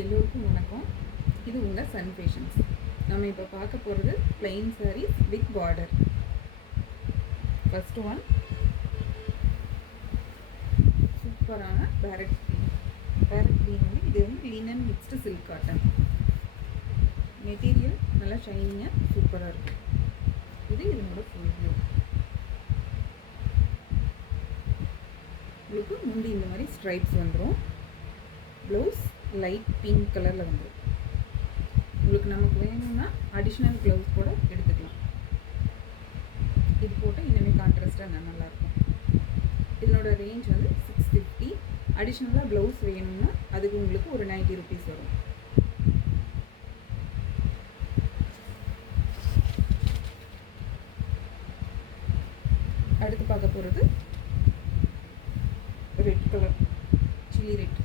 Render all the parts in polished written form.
எல்லோருக்கும் வணக்கம். இது உங்கள் சன் ஃபேஷன்ஸ். நம்ம இப்போ பார்க்க போகிறது plain sarees with border. First one சூப்பரான பேரட் க்ரீன். பேரட் க்ரீன் வந்து இது வந்து linen mixed silk cotton. Material நல்லா ஷைனிங்காக சூப்பராக இருக்கும். இது இதனோட ஃபுல் வியூ. உங்களுக்கு முந்தி இந்த மாதிரி ஸ்ட்ரைப்ஸ் வந்துடும். ப்ளவுஸ் லைட் பிங்க் கலரில் வந்துடும். உங்களுக்கு நமக்கு வேணும்னா அடிஷ்னல் க்ளவுஸ் கூட எடுத்துக்கலாம். இது போட்டால் இன்னுமே கான்ட்ராஸ்டாக நல்லாயிருக்கும். இதனோட ரேஞ்ச் வந்து 650. அடிஷ்னலாக ப்ளவுஸ் வேணும்னா அதுக்கு உங்களுக்கு ஒரு 90 rupees வரும். அடுத்து பார்க்க போகிறது ரெட் கலர், சில்லி ரெட்.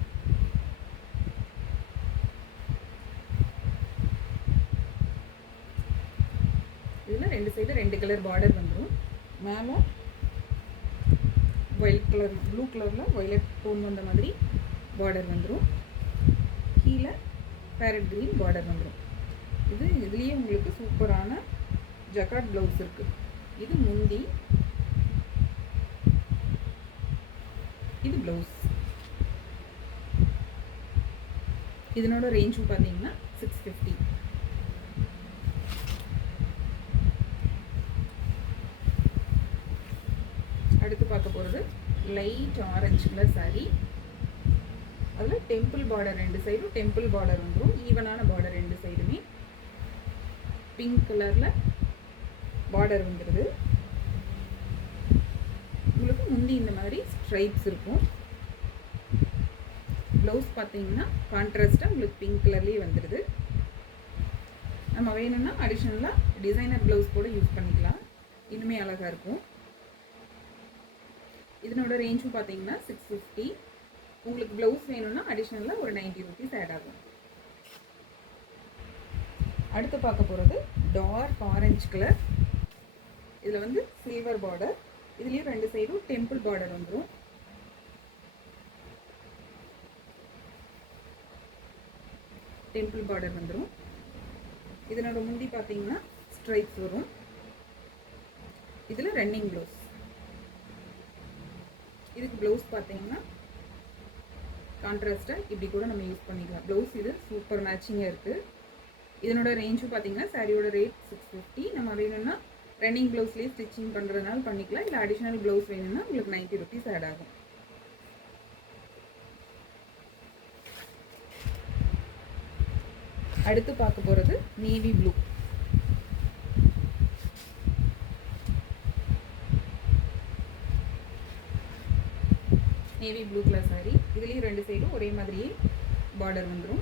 இதில் ரெண்டு சைடு ரெண்டு கலர் பார்டர் வந்துடும். மேலே ஒயிட் கலர், ப்ளூ கலரில் வயலட் டோன் வந்த மாதிரி பார்டர் வந்துடும். கீழே பேரட் க்ரீன் பார்டர் வந்துடும். இதுலேயே உங்களுக்கு சூப்பரான ஜக்கார்ட் ப்ளவுஸ் இருக்குது. இது முந்தி, இது ப்ளவுஸ். இதனோட ரேஞ்சும் பார்த்தீங்கன்னா 650. அடுத்து பார்க்க போகிறது லைட் ஆரஞ்சு கலர் சாரீ. அதில் டெம்பிள் பார்டர், ரெண்டு சைடும் டெம்பிள் பார்டர் வந்துடும். ஈவனான பார்டர் ரெண்டு சைடுமே. பிங்க் கலரில் பார்டர் வந்துடுது. உங்களுக்கு முந்தி இந்த மாதிரி ஸ்ட்ரைப்ஸ் இருக்கும். ப்ளவுஸ் பார்த்தீங்கன்னா கான்ட்ராஸ்ட்டாக உங்களுக்கு பிங்க் கலர்லேயே வந்துடுது. நம்ம வேணும்னா அடிஷ்னலாக டிசைனர் ப்ளவுஸ் கூட யூஸ் பண்ணிக்கலாம். இன்னுமே அழகாக இருக்கும். இதனோட ரேஞ்சும் பார்த்தீங்கன்னா 650. உங்களுக்கு ப்ளவுஸ் வேணும்னா அடிஷ்னலாக ஒரு 90 rupees ஆட் ஆகும். அடுத்து பார்க்க போகிறது டார்க் ஆரஞ்சு கலர். இதில் வந்து சில்வர் பார்டர். இதுலேயும் ரெண்டு சைடும் டெம்பிள் பார்டர் வந்துடும். டெம்பிள் பார்டர் வந்துடும். இதனோட முந்தி பார்த்தீங்கன்னா ஸ்ட்ரைப்ஸ் வரும். இதில் ரன்னிங் ப்ளவுஸ். இதுக்கு ப்ளவுஸ் பார்த்தீங்கன்னா கான்ட்ராஸ்ட்டாக இப்படி கூட நம்ம யூஸ் பண்ணிக்கலாம். ப்ளவுஸ் இது சூப்பர் மேட்சிங்காக இருக்குது. இதனோட ரேஞ்சும் பார்த்தீங்கன்னா சாரியோட ரேட் 650. நம்ம வேணும்னா ரன்னிங் ப்ளவுஸ்லேயே ஸ்டிச்சிங் பண்ணுறதுனால பண்ணிக்கலாம். இல்லை அடிஷ்னல் ப்ளவுஸ் வேணும்னா உங்களுக்கு 90 rupees ஆட் ஆகும். அடுத்து பார்க்க போகிறது navy blue. Navy blue colour sari. இதுலேயும் ரெண்டு சைடும் ஒரே மாதிரியே பார்டர் வந்துடும்.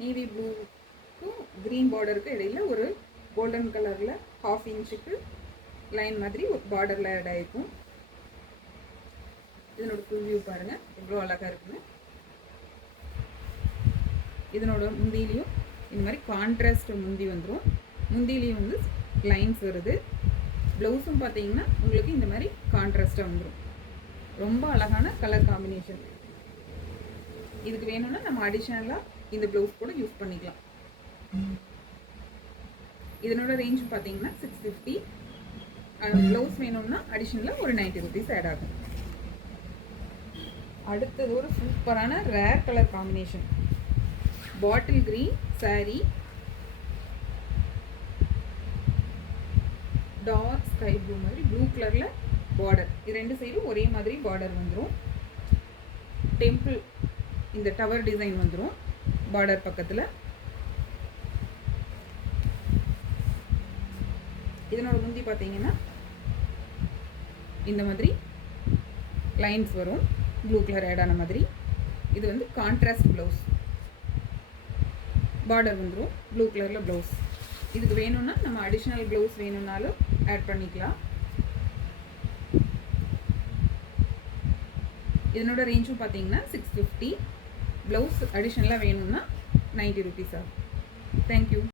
நேவி ப்ளூக்கும் க்ரீன் பார்டருக்கு இடையில ஒரு கோல்டன் கலரில் 1/2 inch லைன் மாதிரி ஒரு பார்டரில் ஆட் ஆகிருக்கும். இதனோட ஃபுல் வியூ பாருங்கள் எவ்வளோ அழகாக இருக்குன்னு. இதனோட முந்தியிலையும் இந்த மாதிரி கான்ட்ராஸ்ட் முந்தி வந்துடும். முந்தியிலையும் வந்து லைன்ஸ் வருது. ப்ளவுஸும் பார்த்தீங்கன்னா உங்களுக்கு இந்த மாதிரி கான்ட்ராஸ்ட்டாக வந்துடும். ரொம்ப அழகான கலர் காம்பினேஷன். இதுக்கு வேணும்னா நம்ம அடிஷ்னலாக இந்த ப்ளவுஸ் கூட யூஸ் பண்ணிக்கலாம். இதனோட ரேஞ்ச் பார்த்தீங்கன்னா 650. ப்ளவுஸ் வேணும்னா அடிஷ்னலாக ஒரு 90 rupees ஆட் ஆகும். அடுத்தது ஒரு சூப்பரான rare colour combination. Bottle green sari. Dark sky blue மாதிரி ப்ளூ கலரில் பார்டர். இது ரெண்டு சைடும் ஒரே மாதிரி பார்டர் வந்துடும். டெம்பிள் இந்த டவர் டிசைன் வந்துடும் பார்டர் பக்கத்தில். இதனோட முந்தி பார்த்தீங்கன்னா இந்த மாதிரி லைன்ஸ் வரும், ப்ளூ கலர் ஆட் ஆன மாதிரி. இது வந்து கான்ட்ராஸ்ட் ப்ளவுஸ். பார்டர் வந்துடும் ப்ளூ கலரில் ப்ளவுஸ். இதுக்கு வேணும்னா நம்ம அடிஷ்னல் ப்ளவுஸ் வேணும்னாலும் ஆட் பண்ணிக்கலாம். இதனோட ரேஞ்சும் பார்த்தீங்கன்னா 650. ப்ளவுஸ் அடிஷ்னலாக வேணும்னா 90 rupees ஆகும். தேங்க்யூ.